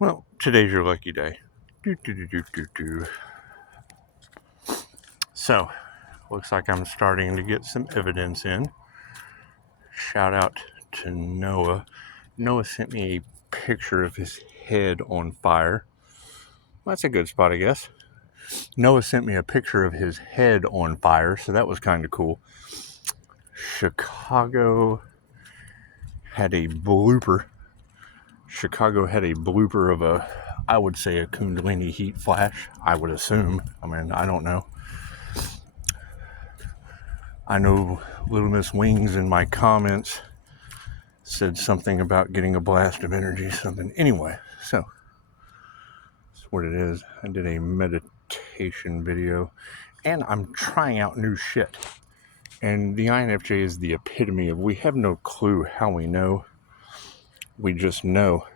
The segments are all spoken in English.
Well, today's your lucky day. Do, do, do, do, do, do. So, looks like I'm starting to get some evidence in. Shout out to Noah. Noah sent me a picture of his head on fire. Well, that's a good spot, I guess. Noah sent me a picture of his head on fire, so that was kind of cool. Chicago had a blooper. Of I would say a Kundalini heat flash. I would assume. I mean, I don't know. I know Little Miss Wings in my comments said something about getting a blast of energy, something. Anyway, so that's what it is. I did a meditation video, and I'm trying out new shit. And the INFJ is the epitome of we have no clue how we know. We just know.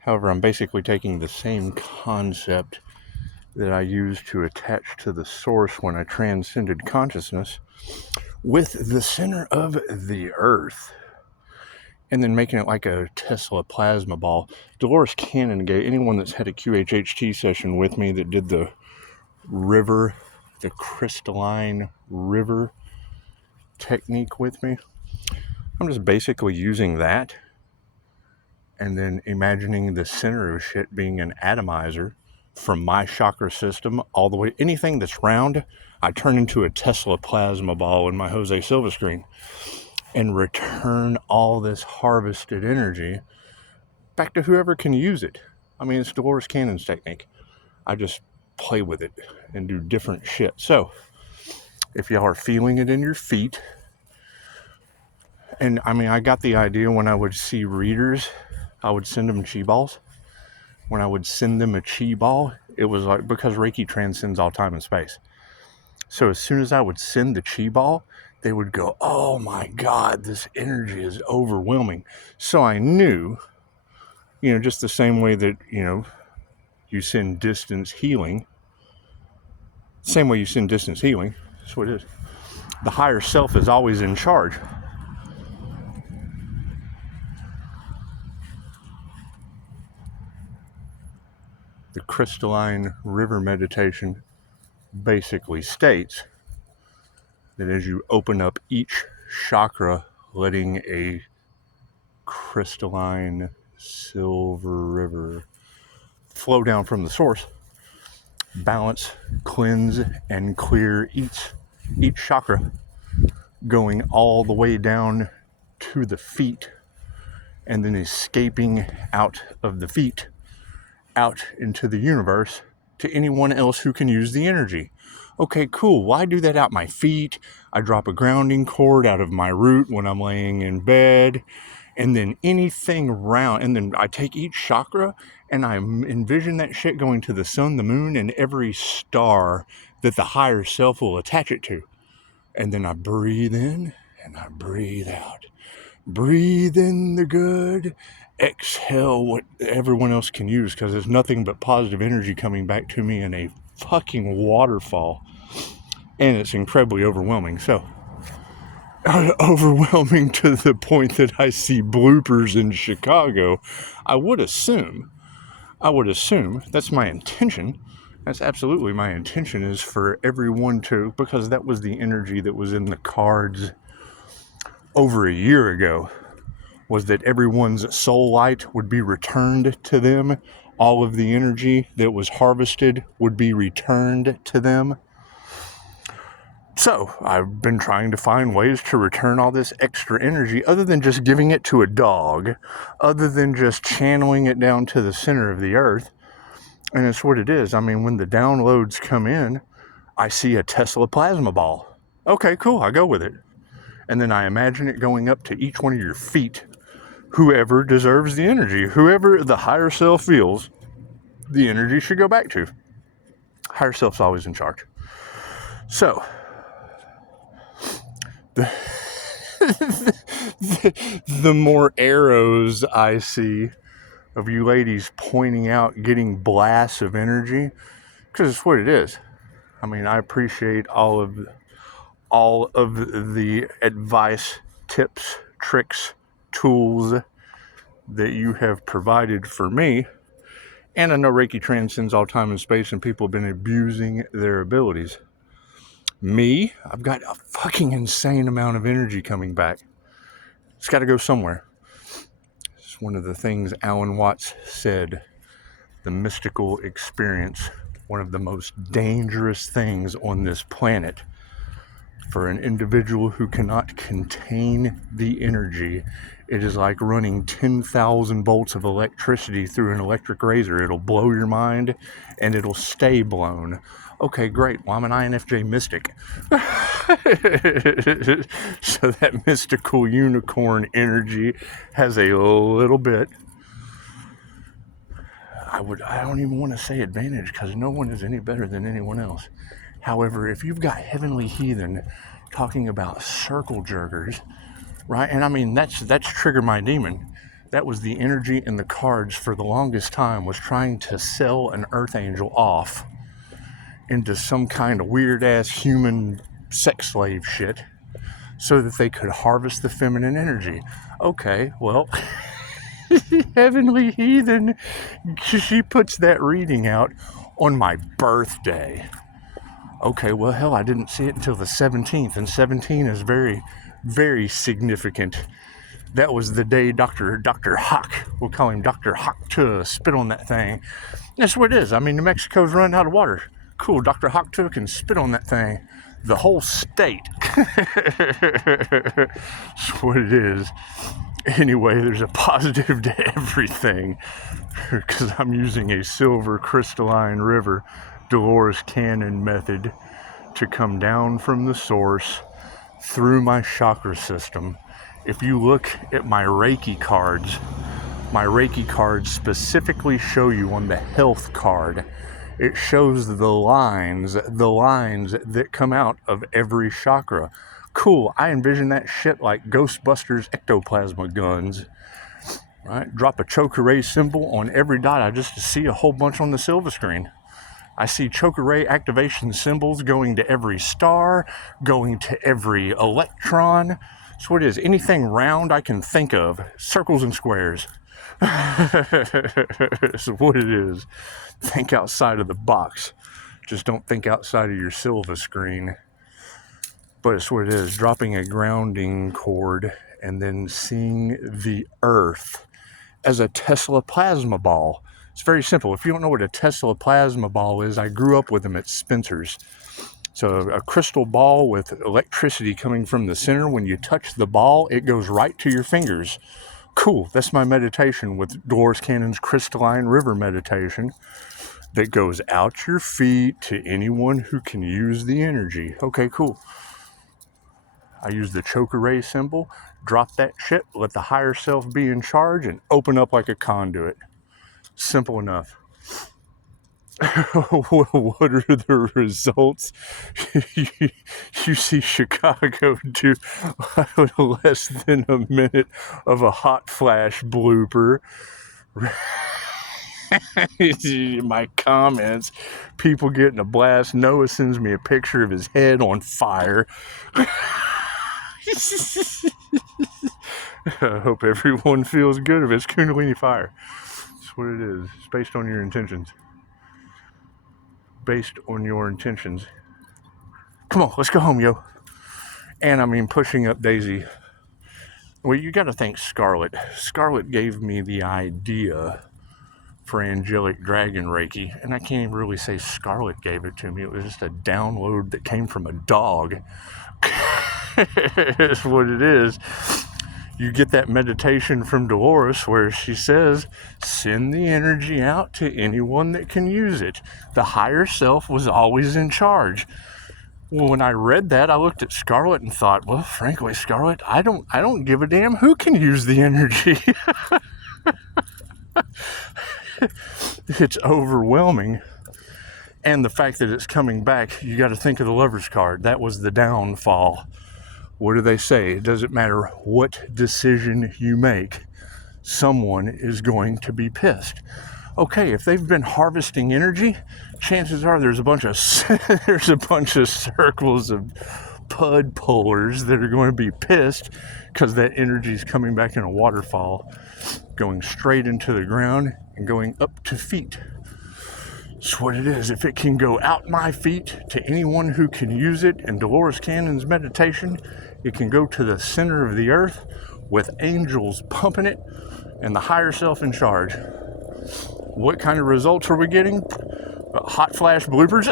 However, I'm basically taking the same concept that I used to attach to the source when I transcended consciousness with the center of the earth, and then making it like a Tesla plasma ball. Dolores Cannon gave anyone that's had a QHHT session with me that did the river, the crystalline river technique with me. I'm just basically using that and then imagining the center of shit being an atomizer from my chakra system all the way. Anything that's round, I turn into a Tesla plasma ball in my Jose Silva screen and return all this harvested energy back to whoever can use it. I mean, it's Dolores Cannon's technique. I just play with it and do different shit. So, if y'all are feeling it in your feet, and I mean, I got the idea when I would see readers, I would send them chi balls. When I would send them a chi ball, it was like, because Reiki transcends all time and space. So as soon as I would send the chi ball, they would go, oh my God, this energy is overwhelming. So I knew, just the same way that, you send distance healing, that's what it is. The higher self is always in charge. The crystalline river meditation basically states that as you open up each chakra, letting a crystalline silver river flow down from the source, balance, cleanse, and clear each chakra, going all the way down to the feet, and then escaping out of the feet, out into the universe, to anyone else who can use the energy. Okay, cool. Why do that out my feet? I drop a grounding cord out of my root when I'm laying in bed, and then anything around, and then I take each chakra and I envision that shit going to the sun, the moon, and every star that the higher self will attach it to. And then I breathe in and I breathe out. Breathe in the good, exhale what everyone else can use, because there's nothing but positive energy coming back to me in a fucking waterfall. And it's incredibly overwhelming. So, overwhelming to the point that I see bloopers in Chicago. I would assume, that's my intention. That's absolutely my intention, is for everyone to, because that was the energy that was in the cards over a year ago, was that everyone's soul light would be returned to them. All of the energy that was harvested would be returned to them. So I've been trying to find ways to return all this extra energy, other than just giving it to a dog, other than just channeling it down to the center of the earth. And it's what it is. I mean, when the downloads come in, I see a Tesla plasma ball. Okay, cool, I go with it. And then I imagine it going up to each one of your feet. Whoever deserves the energy, whoever the higher self feels the energy should go back to. Higher self's always in charge. So, the more arrows I see of you ladies pointing out getting blasts of energy, because it's what it is. I mean, I appreciate all of the advice, tips, tricks, tools that you have provided for me. And I know Reiki transcends all time and space, and people have been abusing their abilities. Me, I've got a fucking insane amount of energy coming back. It's got to go somewhere. It's one of the things Alan Watts said. The mystical experience, one of the most dangerous things on this planet for an individual who cannot contain the energy. It is like running 10,000 volts of electricity through an electric razor. It'll blow your mind and it'll stay blown. Okay, great. Well, I'm an INFJ mystic. So that mystical unicorn energy has a little bit, I don't even want to say advantage, because no one is any better than anyone else. However, if you've got heavenly heathen talking about circle jerkers, right? And I mean, that's Trigger My Demon. That was the energy in the cards for the longest time, was trying to sell an earth angel off into some kind of weird ass human sex slave shit so that they could harvest the feminine energy. Okay, well, heavenly heathen, she puts that reading out on my birthday. Okay, well, hell, I didn't see it until the 17th, and 17 is very, very significant. That was the day Dr. Hawk, we'll call him Dr. Hawk, to spit on that thing. That's what it is. I mean, New Mexico's running out of water. Cool, Dr. Hawk took and spit on that thing. The whole state. That's what it is. Anyway, there's a positive to everything, because I'm using a silver crystalline river Dolores Cannon method to come down from the source through my chakra system. If you look at my Reiki cards specifically show you on the health card, it shows the lines that come out of every chakra. Cool, I envision that shit like Ghostbusters ectoplasma guns, right? Drop a Chokeray symbol on every dot. I just see a whole bunch on the silver screen. I see Chokeray activation symbols going to every star, going to every electron. That's what it is. Anything round I can think of, circles and squares. That's what it is. Think outside of the box. Just don't think outside of your silver screen. But it's what it is. Dropping a grounding cord and then seeing the earth as a Tesla plasma ball. It's very simple. If you don't know what a Tesla plasma ball is, I grew up with them at Spencer's. So a crystal ball with electricity coming from the center. When you touch the ball, it goes right to your fingers. Cool. That's my meditation with Dolores Cannon's crystalline river meditation that goes out your feet to anyone who can use the energy. Okay, cool. I use the Chokeray symbol, drop that shit, let the higher self be in charge, and open up like a conduit. Simple enough. What are the results? You see Chicago do less than a minute of a hot flash blooper. My comments, people getting a blast. Noah sends me a picture of his head on fire. I hope everyone feels good if it's Kundalini fire. That's what it is. It's based on your intentions. Based on your intentions. Come on, let's go home, yo. And I mean, pushing up Daisy. Well, you got to thank Scarlet. Scarlet gave me the idea for Angelic Dragon Reiki, and I can't even really say Scarlet gave it to me. It was just a download that came from a dog. That's what it is. You get that meditation from Dolores where she says, send the energy out to anyone that can use it. The higher self was always in charge. Well, when I read that, I looked at Scarlet and thought, well, frankly, Scarlet, I don't give a damn who can use the energy. It's overwhelming. And the fact that it's coming back, you got to think of the Lover's card. That was the downfall. What do they say? It doesn't matter what decision you make, someone is going to be pissed. Okay, if they've been harvesting energy, chances are there's a bunch of circles of pud pullers that are going to be pissed because that energy is coming back in a waterfall, going straight into the ground and going up to feet. That's what it is. If it can go out my feet to anyone who can use it in Dolores Cannon's meditation, it can go to the center of the earth with angels pumping it and the higher self in charge. What kind of results are we getting? Hot flash bloopers?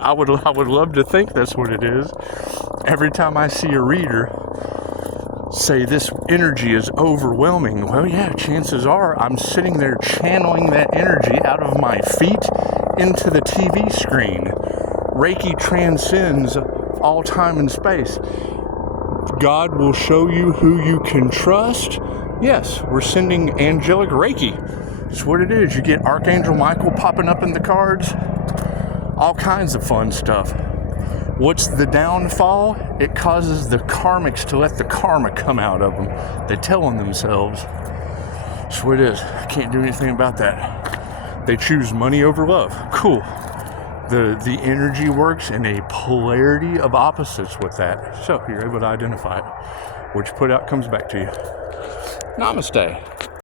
I would love to think that's what it is. Every time I see a reader say this energy is overwhelming, well, yeah, chances are I'm sitting there channeling that energy out of my feet into the TV screen. Reiki transcends all time and space. God will show you who you can trust. Yes, we're sending angelic Reiki. That's what it is. You get Archangel Michael popping up in the cards. All kinds of fun stuff. What's the downfall? It causes the karmics to let the karma come out of them. They tell on themselves. That's what it is. Can't do anything about that. They choose money over love. Cool. The energy works in a polarity of opposites with that. So you're able to identify it. What you put out comes back to you. Namaste.